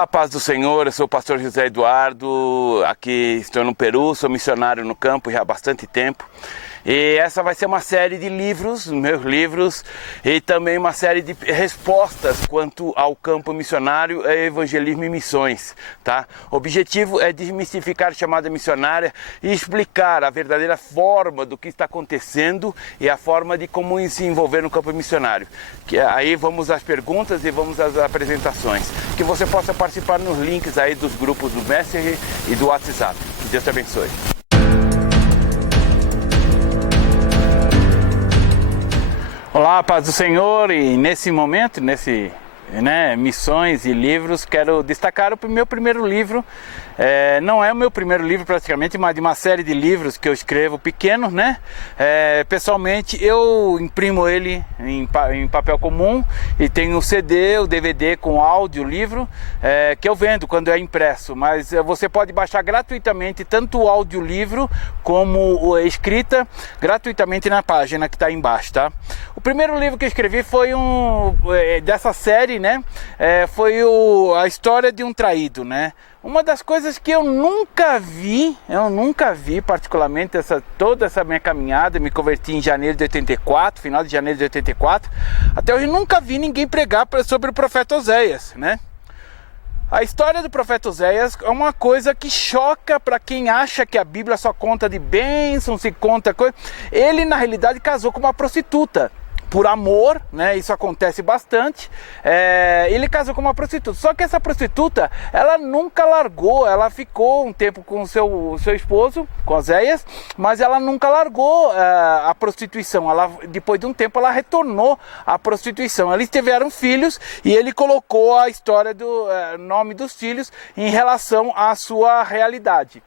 Olá, paz do Senhor, eu sou o pastor José Eduardo, aqui estou no Peru, sou missionário no campo já há bastante tempo. E essa vai ser uma série de livros, meus livros, e também uma série de respostas quanto ao campo missionário, evangelismo e missões, tá? O objetivo é desmistificar a chamada missionária e explicar a verdadeira forma do que está acontecendo e a forma de como se envolver no campo missionário. Aí vamos às perguntas e vamos às apresentações. Que você possa participar nos links aí dos grupos do Messenger e do WhatsApp. Que Deus te abençoe. Olá, paz do Senhor, e nesse momento, missões e livros, quero destacar o meu primeiro livro. Não é o meu primeiro livro praticamente, mas de uma série de livros que eu escrevo pequenos, né? Pessoalmente eu imprimo ele em papel comum e tenho o CD, o DVD com áudio, livro, que eu vendo quando é impresso, mas você pode baixar gratuitamente tanto o audiolivro como a escrita gratuitamente na página que está aí embaixo, tá? O primeiro livro que eu escrevi foi dessa série, né? Foi a história de um traído, né? Uma das coisas que eu nunca vi particularmente toda essa minha caminhada, me converti em janeiro de 84, final de janeiro de 84, até hoje nunca vi ninguém pregar sobre o profeta Oséias, né? A história do profeta Oséias é uma coisa que choca para quem acha que a Bíblia só conta de bênçãos, se conta coisa. Ele na realidade casou com uma prostituta. Por amor, né? Isso acontece bastante. Ele casou com uma prostituta. Só que essa prostituta, ela nunca largou. Ela ficou um tempo com o seu esposo, com Oséias, mas ela nunca largou a prostituição. Depois de um tempo, ela retornou à prostituição. Eles tiveram filhos e ele colocou a história do nome dos filhos em relação à sua realidade.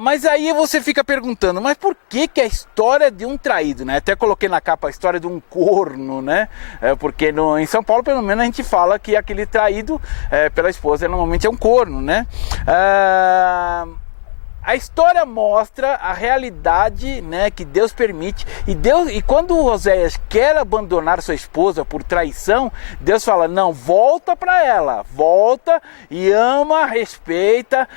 Mas aí você fica perguntando, mas por que a história de um traído, né? Até coloquei na capa a história de um corno, né? Porque em São Paulo, pelo menos, a gente fala que aquele traído pela esposa normalmente é um corno, né? A história mostra a realidade, né, que Deus permite, e quando Oséias quer abandonar sua esposa por traição, Deus fala, não, volta para ela, volta e ama, respeita,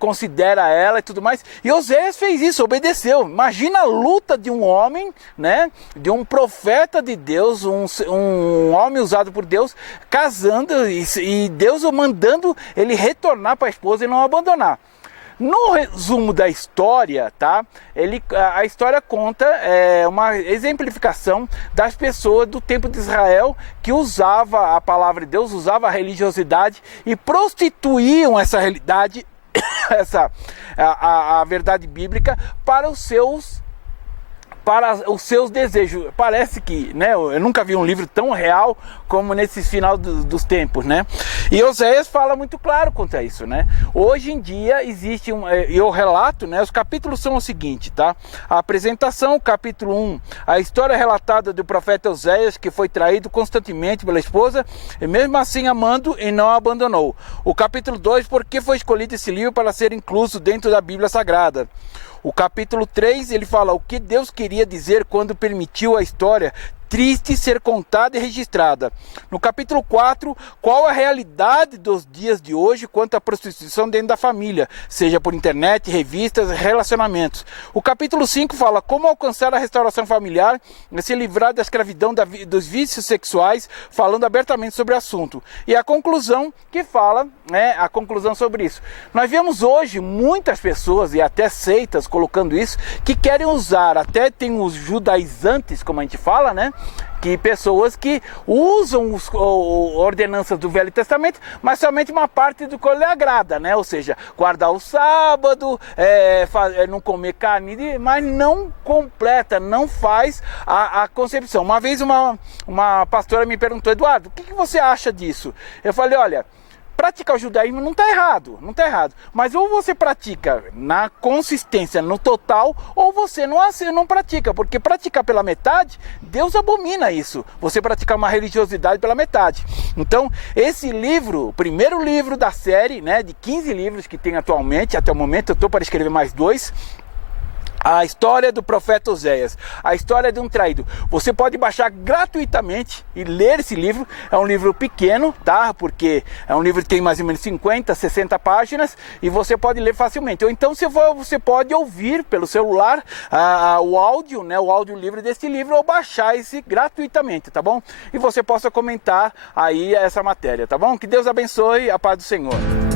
considera ela e tudo mais, e Oséias fez isso, obedeceu. Imagina a luta de um homem, né, de um profeta de Deus, um homem usado por Deus, casando e Deus mandando ele retornar para a esposa e não abandonar. No resumo da história, tá? A história conta uma exemplificação das pessoas do tempo de Israel que usava a palavra de Deus, usava a religiosidade e prostituíam essa realidade, a verdade bíblica para os seus desejos. Parece que, né, eu nunca vi um livro tão real como nesse final dos tempos, né? E Oséias fala muito claro quanto a isso, né? Hoje em dia existe eu relato, né? Os capítulos são o seguinte, tá? A apresentação, capítulo 1, a história relatada do profeta Oséias, que foi traído constantemente pela esposa, e mesmo assim amando e não abandonou. O capítulo 2, por que foi escolhido esse livro para ser incluso dentro da Bíblia Sagrada. O capítulo 3, ele fala o que Deus queria dizer quando permitiu a história triste ser contada e registrada. No capítulo 4, qual a realidade dos dias de hoje quanto à prostituição dentro da família, seja por internet, revistas, relacionamentos. O capítulo 5 fala como alcançar a restauração familiar e se livrar da escravidão dos vícios sexuais, falando abertamente sobre o assunto. E a conclusão que fala, a conclusão sobre isso. Nós vemos hoje muitas pessoas e até seitas colocando isso, que querem usar, até tem os judaizantes, como a gente fala, né? Que pessoas que usam ordenanças do Velho Testamento, mas somente uma parte do que lhe agrada, né? Ou seja, guardar o sábado, não comer carne, mas não completa, não faz a concepção. Uma vez uma pastora me perguntou, Eduardo, o que você acha disso? Eu falei, olha, praticar o judaísmo não está errado, mas ou você pratica na consistência, no total, ou você não pratica, porque praticar pela metade, Deus abomina isso, você praticar uma religiosidade pela metade. Então, esse livro, o primeiro livro da série, né, de 15 livros que tem atualmente, até o momento eu estou para escrever mais 2, A história do profeta Oséias, a história de um traído. Você pode baixar gratuitamente e ler esse livro. É um livro pequeno, tá? Porque é um livro que tem mais ou menos 50, 60 páginas e você pode ler facilmente. Ou então você pode ouvir pelo celular o áudio, né? O audiolivro desse livro, ou baixar esse gratuitamente, tá bom? E você possa comentar aí essa matéria, tá bom? Que Deus abençoe, a paz do Senhor.